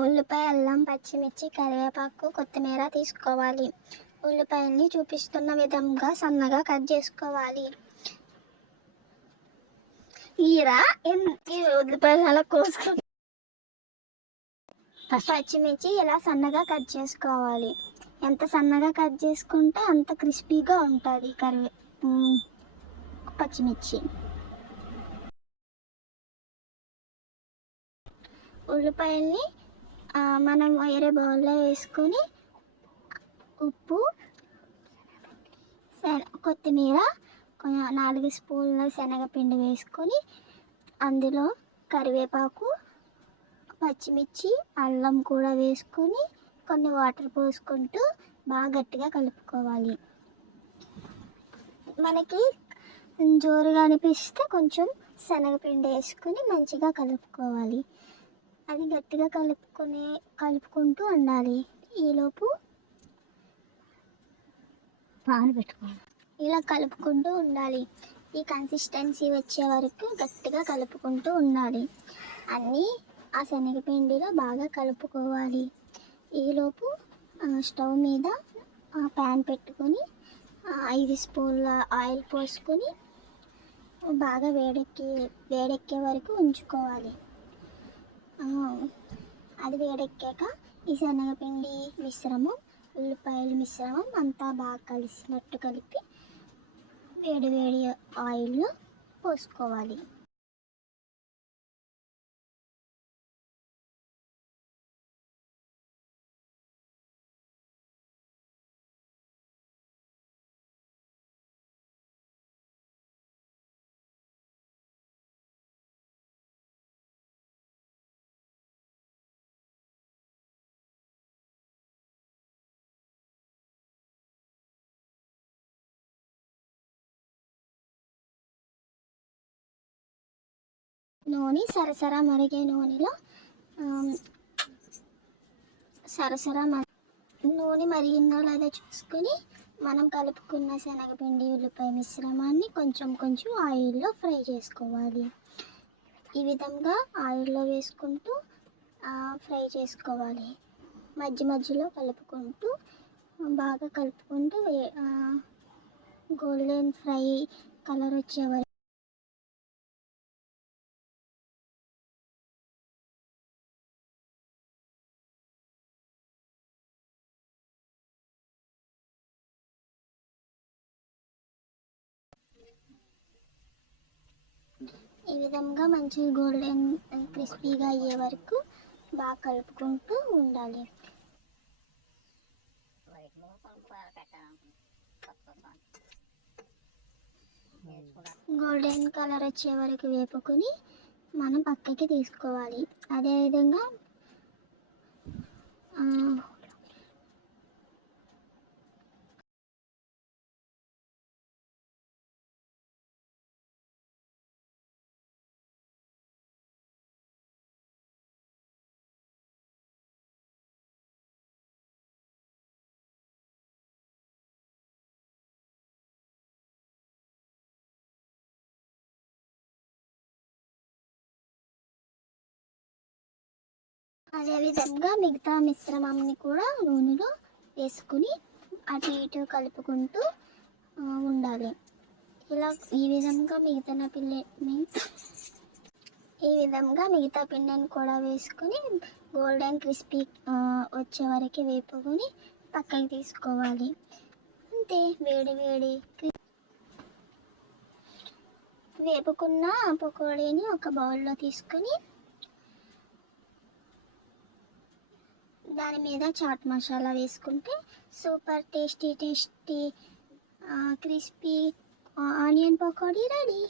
ఉల్లిపాయ అల్లం పచ్చిమిర్చి కరివేపాకు కొత్తిమీర తీసుకోవాలి. ఉల్లిపాయల్ని చూపిస్తున్న విధంగా సన్నగా కట్ చేసుకోవాలి. ఈరా ఉల్లిపాయలు అలా కోసుకో పచ్చిమిర్చి ఇలా సన్నగా కట్ చేసుకోవాలి? ఎంత సన్నగా కట్ చేసుకుంటే అంత క్రిస్పీగా ఉంటుంది కరివే పచ్చిమిర్చి. ఉల్లిపాయల్ని మనం వేరే బౌల్లో వేసుకొని ఉప్పు కొత్తిమీర నాలుగు స్పూన్ల శనగపిండి వేసుకొని అందులో కరివేపాకు పచ్చిమిర్చి అల్లం కూడా వేసుకొని కొన్ని వాటర్ పోసుకుంటూ బాగా గట్టిగా కలుపుకోవాలి. మనకి జోరుగా అనిపిస్తే కొంచెం శనగపిండి వేసుకొని మంచిగా కలుపుకోవాలి. అది గట్టిగా కలుపుకొని కలుపుకుంటూ ఉండాలి. ఈలోపు పాలు పెట్టుకోవాలి. ఇలా కలుపుకుంటూ ఉండాలి. ఈ కన్సిస్టెన్సీ వచ్చే వరకు గట్టిగా కలుపుకుంటూ ఉండాలి. అన్నీ ఆ శనగపిండిలో బాగా కలుపుకోవాలి. ఈలోపు స్టవ్ మీద ప్యాన్ పెట్టుకొని ఐదు స్పూన్ల ఆయిల్ పోసుకొని బాగా వేడెక్కి వేడెక్కే వరకు ఉంచుకోవాలి. అది వేడెక్కాక ఈ శనగపిండి మిశ్రమం ఉల్లిపాయల మిశ్రమం అంతా బాగా కలిసినట్టు కలిపి వేడి వేడి ఆయిల్లో పోసుకోవాలి. నూనె సరసర మరిగే నూనెలో సరసర నూనె మరిగిందో లేదో చూసుకొని మనం కలుపుకున్న శనగపిండి ఉల్లిపాయ మిశ్రమాన్ని కొంచెం కొంచెం ఆయిల్లో ఫ్రై చేసుకోవాలి. ఈ విధంగా ఆయిల్లో వేసుకుంటూ ఫ్రై చేసుకోవాలి. మధ్య మధ్యలో కలుపుకుంటూ బాగా కలుపుకుంటూ వే- గోల్డెన్ ఫ్రై కలర్ వచ్చేవారు ఈ విధంగా మంచి గోల్డెన్ క్రిస్పీగా అయ్యే వరకు బాగా కలుపుకుంటూ ఉండాలి. గోల్డెన్ కలర్ వచ్చే వరకు వేపుకొని మనం పక్కకి తీసుకోవాలి. అదేవిధంగా అదేవిధంగా మిగతా మిశ్రమాన్ని కూడా నూనెలో వేసుకుని అటు ఇటు కలుపుకుంటూ ఉండాలి. ఇలా ఈ విధంగా మిగతా పిండిని ఈ విధంగా మిగతా పిండిని కూడా వేసుకొని గోల్డెన్ క్రిస్పీ వచ్చే వరకు వేపుకొని పక్కకి తీసుకోవాలి. అంతే వేడి వేడి వేపుకున్న పకోడీని ఒక బౌల్లో తీసుకొని దాని మీద చాట్ మసాలా వేసుకుంటే super tasty tasty crispy onion pakodi ready.